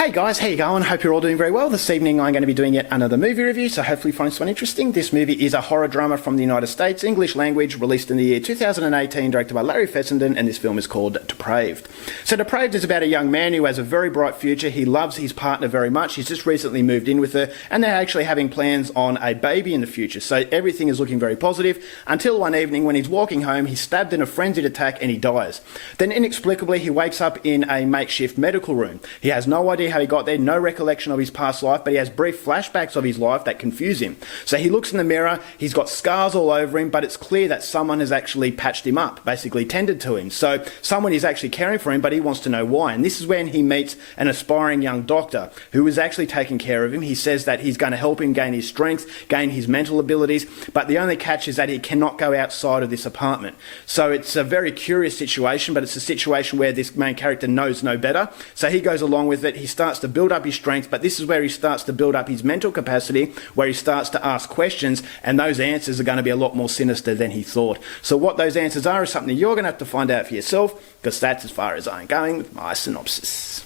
Hey guys, how you going? Hope you're all doing very well. This evening I'm going to be doing yet another movie review, so hopefully you find this one interesting. This movie is a horror drama from the United States, English language, released in the year 2018, directed by Larry Fessenden, and this film is called Depraved. So Depraved is about a young man who has a very bright future. He loves his partner very much. He's just recently moved in with her, and they're actually having plans on a baby in the future. So everything is looking very positive, until one evening when he's walking home, he's stabbed in a frenzied attack and he dies. Then inexplicably, he wakes up in a makeshift medical room. He has no idea how he got there, no recollection of his past life, but he has brief flashbacks of his life that confuse him. So he looks in the mirror, he's got scars all over him, but it's clear that someone has actually patched him up, basically tended to him. So someone is actually caring for him, but he wants to know why. And this is when he meets an aspiring young doctor who is actually taking care of him. He says that he's going to help him gain his strength, gain his mental abilities, but the only catch is that he cannot go outside of this apartment. So it's a very curious situation, but it's a situation where this main character knows no better. So he goes along with it, he starts to build up his strength, but this is where he starts to build up his mental capacity, where he starts to ask questions, and those answers are going to be a lot more sinister than he thought. So what those answers are is something you're going to have to find out for yourself, because that's as far as I'm going with my synopsis.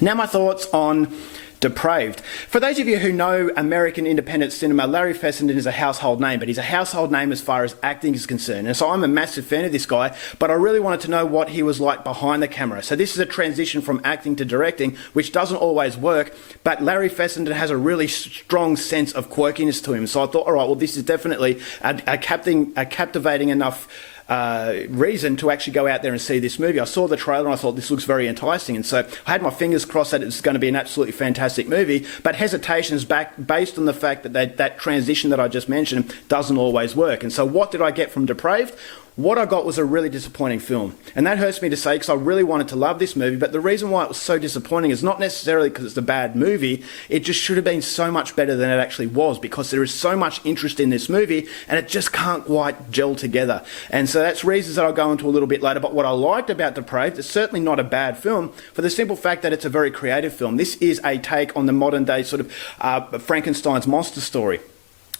Now my thoughts on Depraved. For those of you who know American independent cinema, Larry Fessenden is a household name, but he's a household name as far as acting is concerned. And so I'm a massive fan of this guy, but I really wanted to know what he was like behind the camera. So this is a transition from acting to directing, which doesn't always work, but Larry Fessenden has a really strong sense of quirkiness to him. So I thought, all right, well, this is definitely a captivating enough reason to actually go out there and see this movie. I saw the trailer and I thought this looks very enticing, and so I had my fingers crossed that it's going to be an absolutely fantastic movie, but hesitations based on the fact that that transition that I just mentioned doesn't always work. And so what did I get from Depraved? What I got was a really disappointing film. And that hurts me to say because I really wanted to love this movie, but the reason why it was so disappointing is not necessarily because it's a bad movie, it just should have been so much better than it actually was, because there is so much interest in this movie and it just can't quite gel together. And so that's reasons that I'll go into a little bit later. But what I liked about Depraved, it's certainly not a bad film for the simple fact that it's a very creative film. This is a take on the modern day sort of Frankenstein's monster story,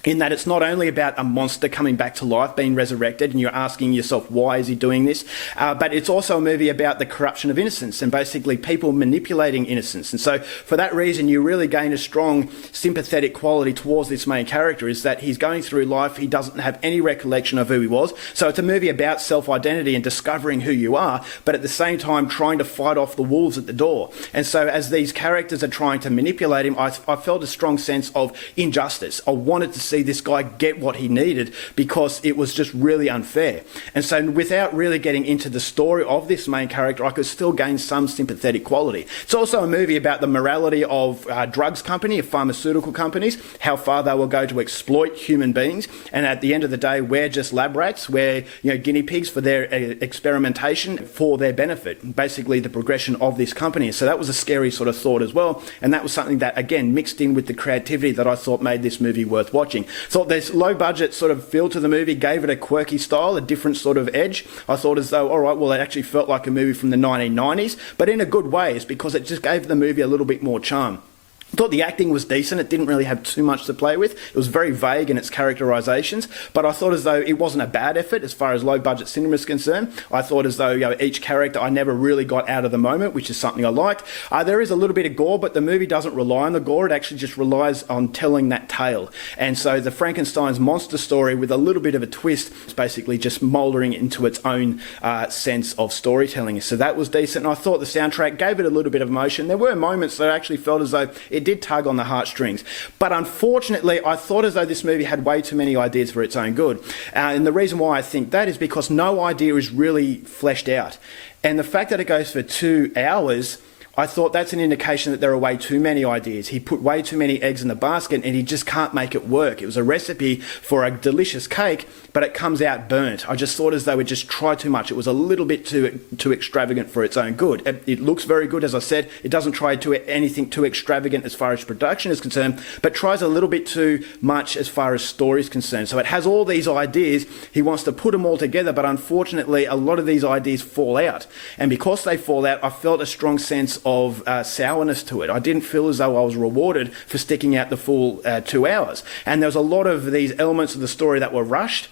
in that it's not only about a monster coming back to life, being resurrected, and you're asking yourself, why is he doing this? But it's also a movie about the corruption of innocence and basically people manipulating innocence. And so for that reason, you really gain a strong sympathetic quality towards this main character, is that he's going through life, he doesn't have any recollection of who he was. So it's a movie about self-identity and discovering who you are, but at the same time trying to fight off the wolves at the door. And so as these characters are trying to manipulate him, I felt a strong sense of injustice. I wanted to see this guy get what he needed, because it was just really unfair. And so without really getting into the story of this main character, I could still gain some sympathetic quality. It's also a movie about the morality of drugs company, of pharmaceutical companies, how far they will go to exploit human beings, and at the end of the day, we're just lab rats, we're guinea pigs for their experimentation for their benefit, basically the progression of this company. So that was a scary sort of thought as well, and that was something that again mixed in with the creativity that I thought made this movie worth watching. Thought this low budget sort of feel to the movie gave it a quirky style, a different sort of edge. I thought as though, all right, well, it actually felt like a movie from the 1990s, but in a good way, is because it just gave the movie a little bit more charm. I thought the acting was decent. It didn't really have too much to play with. It was very vague in its characterizations, but I thought as though it wasn't a bad effort as far as low-budget cinema is concerned. I thought as though each character I never really got out of the moment, which is something I liked. There is a little bit of gore, but the movie doesn't rely on the gore. It actually just relies on telling that tale. And so the Frankenstein's monster story, with a little bit of a twist, is basically just mouldering into its own sense of storytelling. So that was decent, and I thought the soundtrack gave it a little bit of emotion. There were moments that I actually felt as though it did tug on the heartstrings. But unfortunately, I thought as though this movie had way too many ideas for its own good. And the reason why I think that is because no idea is really fleshed out. And the fact that it goes for 2 hours, I thought that's an indication that there are way too many ideas. He put way too many eggs in the basket and he just can't make it work. It was a recipe for a delicious cake, but it comes out burnt. I just thought as though it just tried too much. It was a little bit too extravagant for its own good. It looks very good, as I said. It doesn't try to anything too extravagant as far as production is concerned, but tries a little bit too much as far as story is concerned. So it has all these ideas. He wants to put them all together, but unfortunately, a lot of these ideas fall out. And because they fall out, I felt a strong sense of sourness to it. I didn't feel as though I was rewarded for sticking out the full 2 hours. And there was a lot of these elements of the story that were rushed.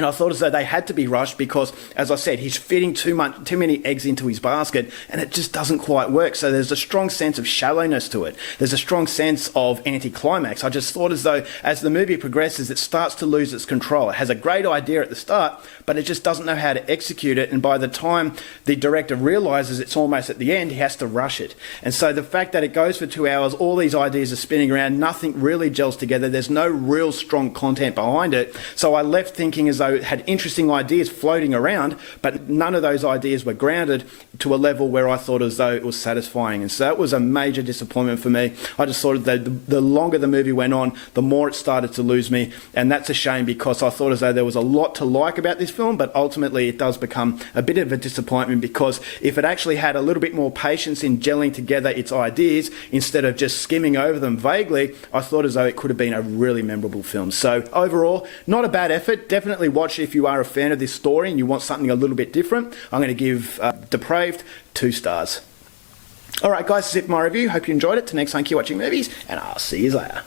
And I thought as though they had to be rushed because, as I said, he's fitting too many eggs into his basket, and it just doesn't quite work. So there's a strong sense of shallowness to it. There's a strong sense of anticlimax. I just thought as though as the movie progresses, it starts to lose its control. It has a great idea at the start, but it just doesn't know how to execute it. And by the time the director realises it's almost at the end, he has to rush it. And so the fact that it goes for 2 hours, all these ideas are spinning around, nothing really gels together. There's no real strong content behind it. So I left thinking as though it had interesting ideas floating around, but none of those ideas were grounded to a level where I thought as though it was satisfying. And so that was a major disappointment for me. I just thought that the longer the movie went on, the more it started to lose me. And that's a shame because I thought as though there was a lot to like about this film, but ultimately it does become a bit of a disappointment because if it actually had a little bit more patience in gelling together its ideas instead of just skimming over them vaguely, I thought as though it could have been a really memorable film. So overall, not a bad effort. Definitely watch if you are a fan of this story and you want something a little bit different. I'm going to give Depraved 2 stars. All right, guys, that's it for my review. Hope you enjoyed it. Till next time, keep watching movies, and I'll see you later.